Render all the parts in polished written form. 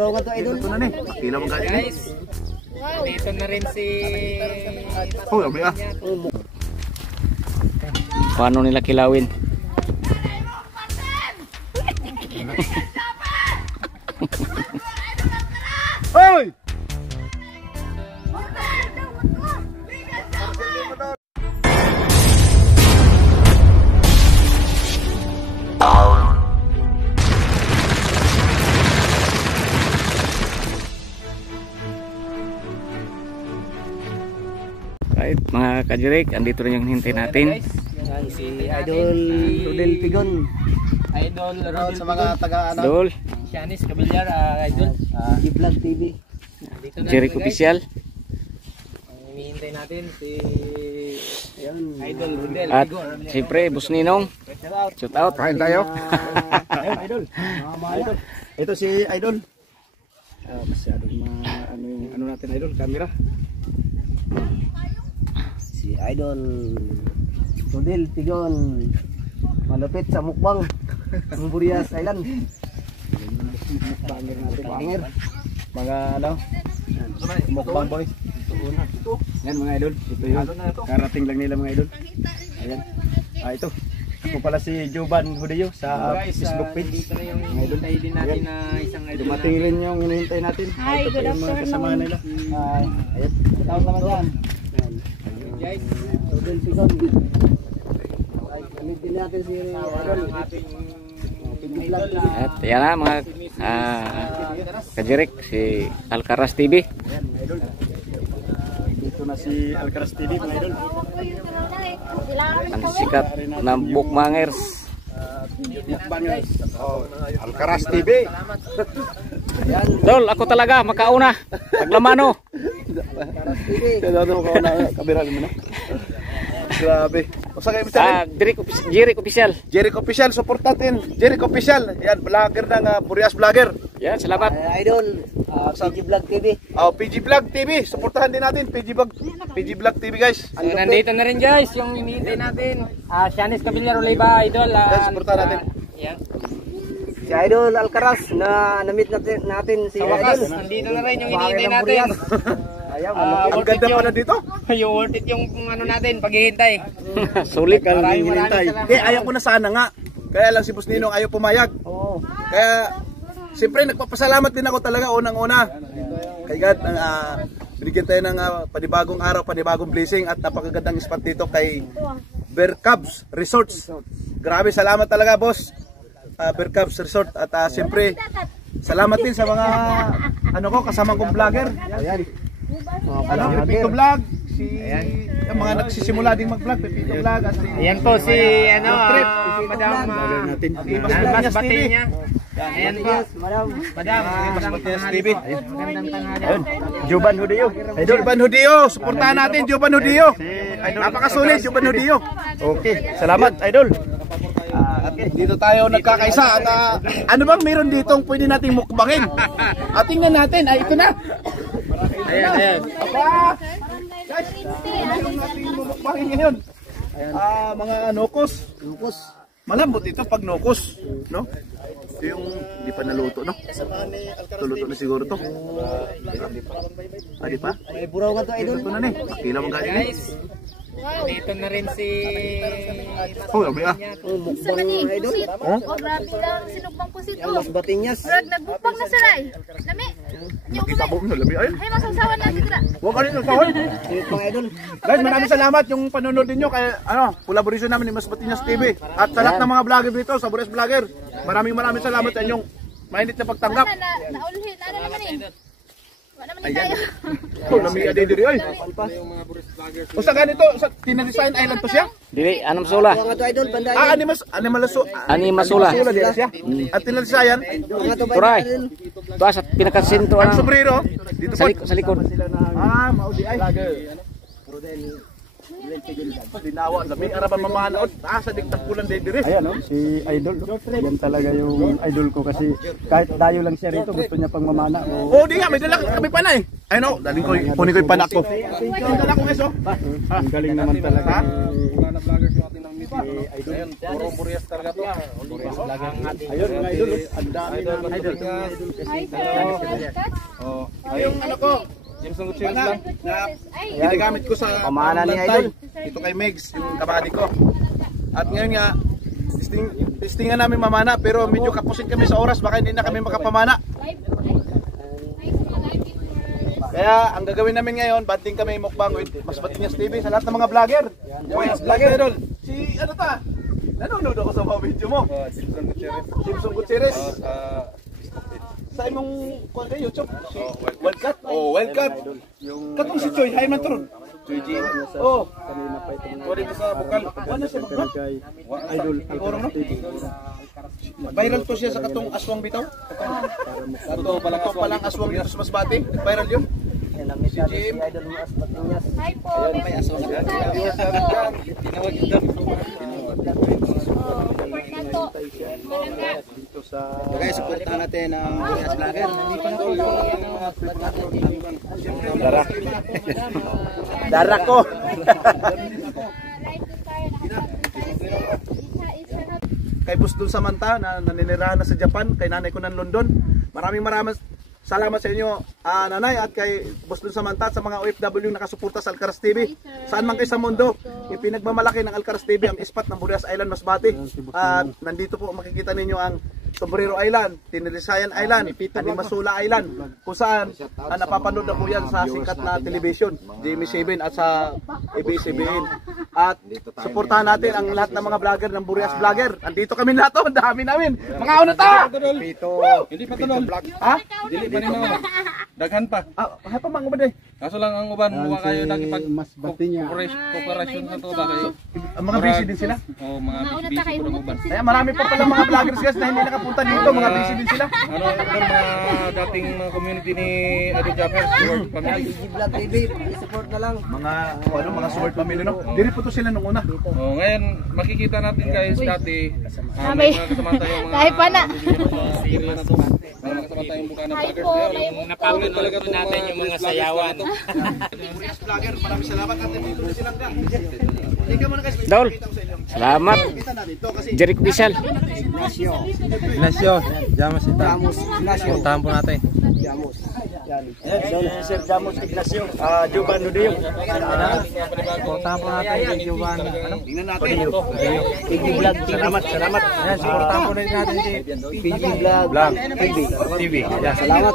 Pro nga to idol. Ito na ni. Pila mo galing ni. Dito na rin si... Oh, abi ah. Paano nila kilawin? Hoy! Right, mga kajirik, andito rin yung hintay natin. Yan si Idol Rodel Pigon. Idol Road sa mga taga ano. Idol, Shanis Kabilyar, Idol. G-Vlog TV. Dito na Jirik Official. Ang hinihintay natin si Ayun. Idol Rodel. At siyempre, Boss Ninong. Shout out. Kain tayo. Ayun Idol. Idol. Ito si Idol. Masyadong Ano natin Idol, camera. si Idol Rodel Pigon. Malupit sa mukbang. Ang Burias Island. Mukbanger natin. Banger. Mga ano? Mukbang boys. Yan mga idol. Ito yun. Karating lang nila mga idol. Ayan. Ito. Ako pala si Jovan Hudeo sa Facebook page. Dito na yung hinihintay din natin na isang idol. Dumating rin yung hinihintay natin. Hi, Ito po good yung mga kasama afternoon. nila. Ayan. Tawag naman dyan. Guys, Rodel Pigon. Kamit din natin si Idol. G-Vlog na. At yan na mga kajirik, si Alcaraz TV. Ayan mga idol. Dito na si Alcaraz TV mga idol. Ang sikat na bookmangers. Mukbanger. Alcaraz TV. Dol, ako talaga makauna. Paglamano. Kailangan mo kauna kamera mo na. Grabe. Usa kayo Jirik Official. Jeric Official, support natin. Jeric Official. Yan, vlogger ng Burias Vlogger. Yan, salamat. Idol, PG Vlog TV. Oh, PG Vlog TV. Supportahan din natin PG Vlog TV guys. so nandito na rin guys yung hinihintay natin. Shanis Kabilyar Oliva, Idol. Yan, supportahan natin. Yan. Si Idol Alcaraz na na-meet natin si Sa wakas, Idol. nandito na rin yung Banger hinihintay ng natin. Burias. Ayaw, Ang ganda pa na dito. Yung worth it yung ano natin, paghihintay. Sulit. Maraming Hinintay. salamat. Ayaw ko na sana nga. Kaya lang si Boss Ninong ayaw pumayag. Oo. Kaya siyempre nagpapasalamat din ako talaga unang-una. Kay God, binigyan tayo ng panibagong araw, panibagong blessing at napakagandang spot dito kay Bercabs Resorts. Grabe, salamat talaga boss. Bercabs Resort at siyempre salamat din sa mga kasama kong vlogger. Ayan. Pepito Vlog, yung mga nagsisimula ding mag-vlog, Pepito Vlog at si Ayan po si Madam Mas Batinya. Ayan po. Madam. Madam Matias TV. Magandang tanghali. Ayun, Jovan Hudeo. Jovan Hudeo, suportahan natin Jovan Hudeo. Napakasulit Jovan Hudeo. Okay, salamat idol. At dito tayo nagkakaisa at ano bang meron ditong pwede nating mukbangin? At tingnan natin, ito na. Ayan. Guys, meron nating mukbangin ngayon. Mga nokos. Malambot ito pag nokos, no? Ito yung hindi pa naluto, no? Luto na siguro to. Di pa? May buraw ka to Idol. Ito na ni. Pila mo galing ni. Guys, dito na rin si Oh, abi ah. Mukbang Idol. Oh, grabe lang. Sinugbang pusit. Yan, Mas Batinyas. Brad, nagbupang na saray. Lami. Nyo ko Kitabo mo labi ay. Ay, masasawan na sila. Huwag ka rin nagkahon. Mukbang Idol. Guys, maraming salamat yung panonood ninyo kay collaboration namin ni Mas Batinyas TV at sa lahat ng mga vlogger dito sa Burias Vlogger. Maraming salamat sa inyong mainit na pagtanggap. Naulhin. Ano naman eh? Wala naman tayo. Oh, namiya din diri ay. O sa ganito, sa Tinadesign Island to siya? Dili, anam sula. Mga to Idol, banda Animasula. Sula diri siya. At Tinadesign Mga to Turay. Idol. Tuwa sa pinakasentro ang ng sombrero dito po. sa likod. Maudi ay. Dinawa, labi araban mamanood. Sa diktapulan din diri. Ayan no, si Idol. Yan talaga yung idol ko kasi kahit dayo lang siya rito, gusto niya pang mamana. Oh, di nga, may dala kami pa na eh. Ay no, daling ko, kunin ko yung panak ko. Yung dala ko eso. Ang galing naman talaga. Idol. Ayun, puro Burias talaga to. Ayun mga idol, ang dami namin idol. Hi, sir. Welcome. Oh, ayun ano ko. Jameson Gutierrez lang. Na Ay, ginagamit ko sa Pamana ni lantay. Idol. Ito kay Megs, yung kabady ko. At ngayon nga, testingan namin mamana pero medyo kapusin kami sa oras, baka hindi na kami makapamana. live. Nice to live viewers. Kaya ang gagawin namin ngayon, banding kami mukbang with Mas Batinyas TV sa lahat ng mga vlogger. Wait, vlogger idol. Si ano ta? Nanonood ako sa mga video mo. Jameson Gutierrez. Sa imong kuan kay YouTube. Wildcat. Oh, Wildcat. Katong si Choy Hyman Tron. Choy G. Oh, Kanina pa itong kuha dito sa bukal. Ano siya pero magba? kay Idol Alcaraz TV. Viral to siya sa katong aswang bitaw. Katong palang aswang dito sa Masbate. Viral yun. Namit natin si Idol Mas Batinyas. Hi po. May aswang na Tinawag ito. Support na to. Malangga. Dito sa Guys, supportan natin ang Burias Vlogger. Dara ko. Live din tayo. Isa-isa na. Kay Boss Dul Samantha na naninirahan na sa Japan, kay nanay ko ng London. Maraming salamat sa inyo, nanay, at kay Boss Dul Samantha at sa mga OFW nakasuporta sa Alcaraz TV. Saan man kayo sa mundo, ipinagmamalaki ng Alcaraz TV ang spot ng Burias Island, Masbate. At nandito po makikita ninyo ang Sombrero Island, Tinilisayan Island, Animasula Island, kung saan napapanood na po yan sa sikat na television, GMA7 at sa ABS-CBN. At suportahan natin ang lahat ng mga vlogger ng Burias Vlogger. Andito kami lahat, ang dami namin. Mga una ta! Hindi pa tulol. Ha? Dili pa nino. Daghan pa. Hay pa mga uban eh. Kaso lang ang uban mukha kayo nakipag Mas Batinyas. cooperation sa to ba kayo? Ang mga busy din sila. Oh, mga Nauna busy ta kayo po ng uban. Kaya marami pa pala mga vloggers guys na hindi nakapunta dito, mga busy din sila. Ano mga dating mga community ni Idol Japper, Sword family. Vlog TV, support na lang. Mga sword family no. Diri po to sila nung una. Oh, ngayon makikita natin guys dati may mga kasama tayong mga Kahit pa na. area na to. Mga kasama tayong Bukana Hi vloggers. po. Kaya napagod talaga to natin yung mga sayawan. Burias Vlogger, maraming salamat at dito na silang gang. Ika muna guys. Dol. Salamat. Kita natin to kasi Jeric Official. Ignacio, Jamas ita. Jamus Ignacio. Puntahan po natin. Jamus. Yan. Sir Jamus Ignacio. Juban Nudio. Puntahan po natin yung Juban. tingnan natin. PG Vlog TV. Salamat. Ayan, supportahan po rin natin si PG Vlog TV. Salamat.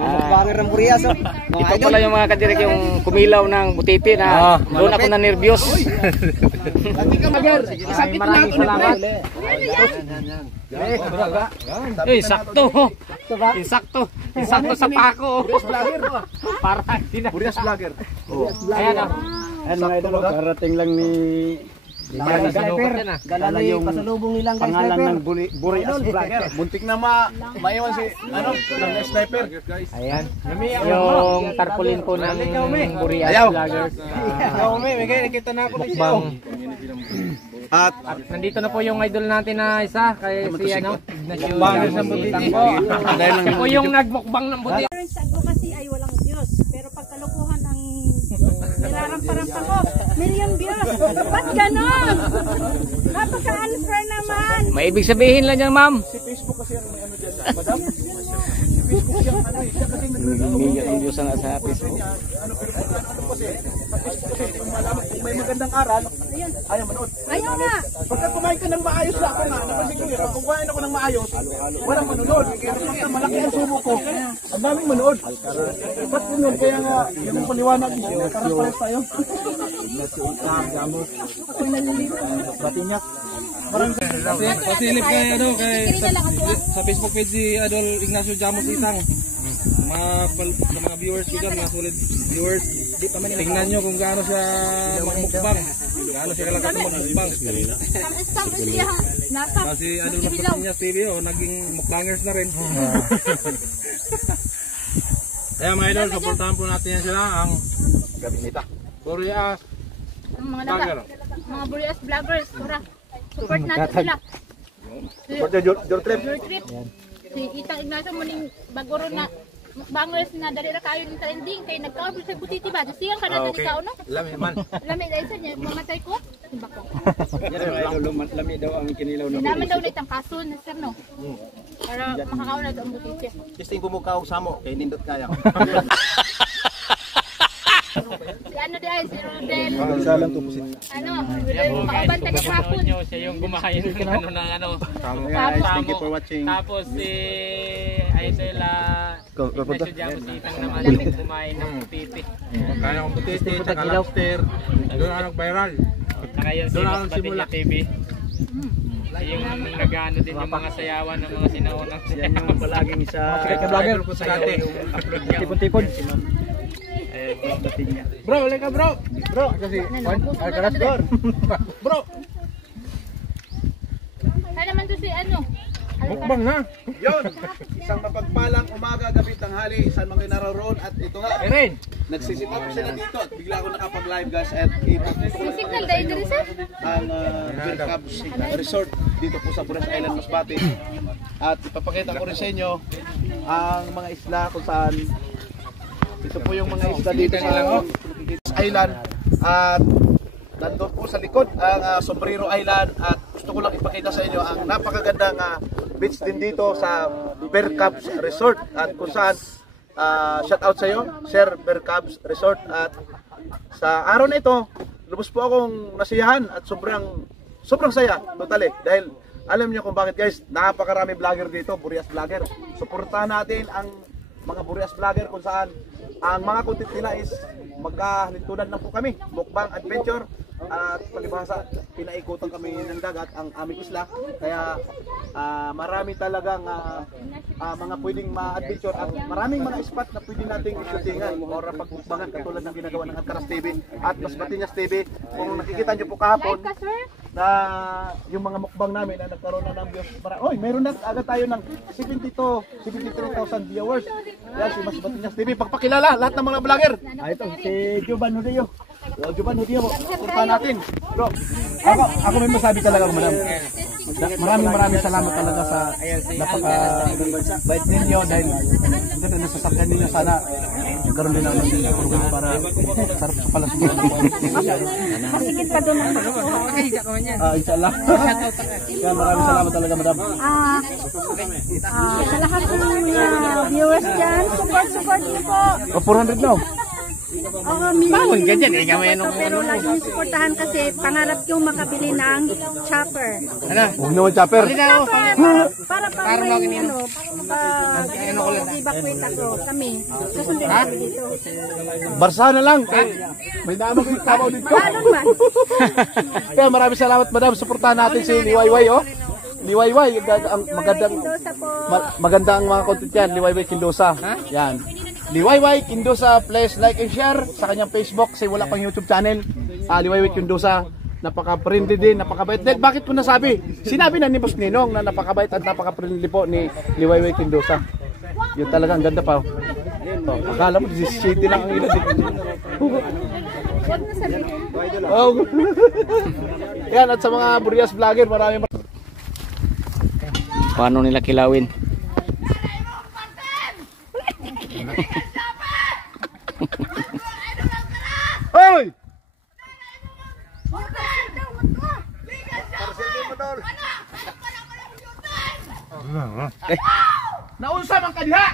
Vlogger ng Burias. Ito pala yung mga kadirik yung kumilaw ng butiti na doon ako na nervyos. Maraming salamat. Sakto. Sakto. Sakto sa pako. Para hindi na. Burias Vlogger. Ayan o. Ayan mga idol, karating lang ni Dala yung pasalubong nilang guys. pangalan ng Burias Vlogger. Muntik na maiwan si ng sniper. Ayan. Yung tarpaulin po ng Burias Ayaw. Vloggers. Mukbang. At Nandito na po yung idol natin na isa kay si ano, Ignacio. Mukbangers ng butiti. Siya po yung nagmukbang ng buti. Parents advocacy ay walang Diyos. Pero pagkalukuhan ang nilaramparampa ko, million views. Ba't ganon? Napaka-unfair naman. May ibig sabihin lang yan, ma'am. Million ang views na sa Facebook. kung may magandang aral, ayaw manood. Ayaw nga. Pagka kumain ka ng maayos na ako nga, napansin ko yun, kung kumain ako ng maayos, walang manonood. Kaya pagka malaki ang sumo ko, ang daming manood. Ba't po yun? Kaya nga, yung paliwanag mo, parang pares tayo. Ako'y nalilito. Batinyas. Pasilip kay ano sa Facebook page si Idol Ignacio Jamus Itang. Sa mga viewers ko dyan, mga solid viewers. Tingnan nyo kung gaano siya magmukbang. Gaano siya kalakas magmukbang. Kasi Idol Mas Batinyas TV, naging mukbangers na rin. Kaya mga idol, supportahan po natin yan sila ang Gabinita. Burias Vlogger. Mga Burias Vloggers. Support natin sila. Support nyo, your trip. Your trip. Si Itang Ignacio muning bagoro na mukbangers na dali ra kayo ng trending kay nagkaon sa butiti ba? Siya ka na ikaw no? Lami man. Lami dahil sa niya mamatay ko. Bako. Lami daw ang kinilaw Hindi naman daw na itang kaso na sir, no? Para makakaon na ito ang butite. Testing ko mo kaog samo kay nindot kaya. Si ano di ay, si Rodel. Isa lang to pusit. Ano, makabanta ka hapon. Siya yung gumahin ng ano ng ano. Guys, thank you for watching. Tapos si Idol Ignacio Jamos Itang naman kumain ng putiti. Kaya ng butiti, tsaka lobster. Doon ang nag-viral. Saka yun si Mas Batilla TV. Yung nag-ano din yung mga sayawan ng mga sinaunang Yan yung palaging isa. Idol ko sa dati. Tipon-tipon. Bro, ulit ka bro. Bro, kasi Alcaraz door. Bro, Kaya naman to si ano? mukbang na. Yon, isang mapagpalang umaga, gabi, tanghali, saan mga naroon at ito nga. Erin. Nagsisit up sila dito at bigla ako nakapag-live guys at ipapakita ko Signal dahil diri sir? ang Vercabs Resort dito po sa Buras Island, Masbate. At ipapakita ko rin sa inyo ang mga isla kung saan ito po yung mga isla dito sa Island at nandun po sa likod ang Sombrero Island at gusto ko lang ipakita sa inyo ang napakagandang beach din dito sa Vercabs Resort at kung saan shout out sa iyo Sir Vercabs Resort at sa araw na ito lubos po akong nasiyahan at sobrang saya totally dahil alam niyo kung bakit guys, napakarami vlogger dito, Burias vlogger. Suportahan natin ang mga Burias vlogger kung saan ang mga content nila is magkahalintunan lang po kami, mukbang adventure at palibhasa pinaikutan kami ng dagat ang aming isla kaya marami talagang mga pwedeng ma-adventure at maraming mga spot na pwede nating shootingan o pagmukbangan katulad ng ginagawa ng Alcaraz TV at Mas Batinyas TV. Kung nakikita nyo po kahapon na yung mga mukbang namin na nagkaroon na ng views meron na agad tayo ng 73,000 viewers. Yan si Mas Batinyas TV, pagpakilala lahat ng mga vlogger. Ito si Juban Hodeo. Juban Hodeo, punta natin. Bro, ako may masabi talaga madam. Maraming salamat talaga sa napaka-bait ninyo dahil ganda na sasakyan ninyo sana magkaroon din naman ng program para sarap sa palas mo. Masigit pa doon. Inshallah. Kaya maraming salamat talaga madam. Sa lahat ng viewers dyan, support niyo po. 400 now. Bawon ka dyan, pero laging supportahan kasi pangarap yung makabili ng chopper. Huwag naman chopper. Para may evacuate ako kami. Susundin kami dito. Barsa na lang. May dama ko yung tabaw dito. Kaya maraming salamat madam. Suportahan natin si Liwayway Liwayway, ang maganda ang mga content yan. Liwayway Kindosa. Yan. Liwayway Kindosa, please like and share sa kanyang Facebook kasi wala pang YouTube channel. Liwayway Kindosa, napaka-friendly din, napakabait din. Bakit ko nasabi? Sinabi na ni Boss Ninong na napakabait at napaka-friendly po ni Liwayway Kindosa. Yun talaga, ang ganda pa. Akala mo, 17 lang ang ilan. Huwag na sabihin. Yan, at sa mga Burias vlogger, maraming Paano nila kilawin? Hoy! Naunsa man ka diha?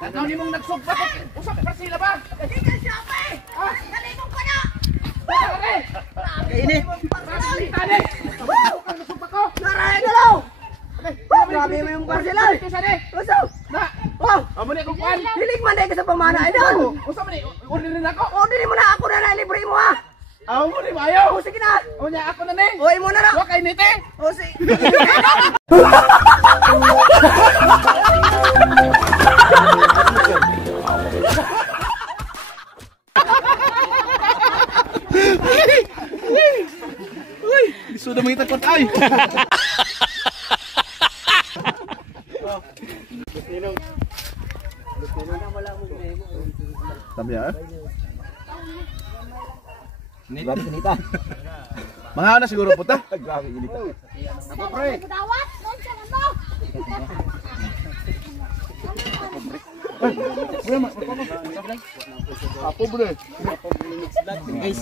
Ano ni mong nagsugba? Usap pa sila ba? Kaini. Tani. Ang nagsugba ko. Naray na daw. Grabe mo yung parcela. Uso. Na. Wow. Amo ni kong kwan. Hilig man dahil ka sa pamana idol. Usa man ni orderin ako. Orderin mo na ako na libre mo ha. Amo ni mayo. O sige na. O nya ako na ni. Oy mo na na. Wa kay nite. O sige. Uy, sudah mengita kot ay. Sabi ya. Grabe kinita. Mga na siguro puta. Grabe kinita. Ako pre. Guys,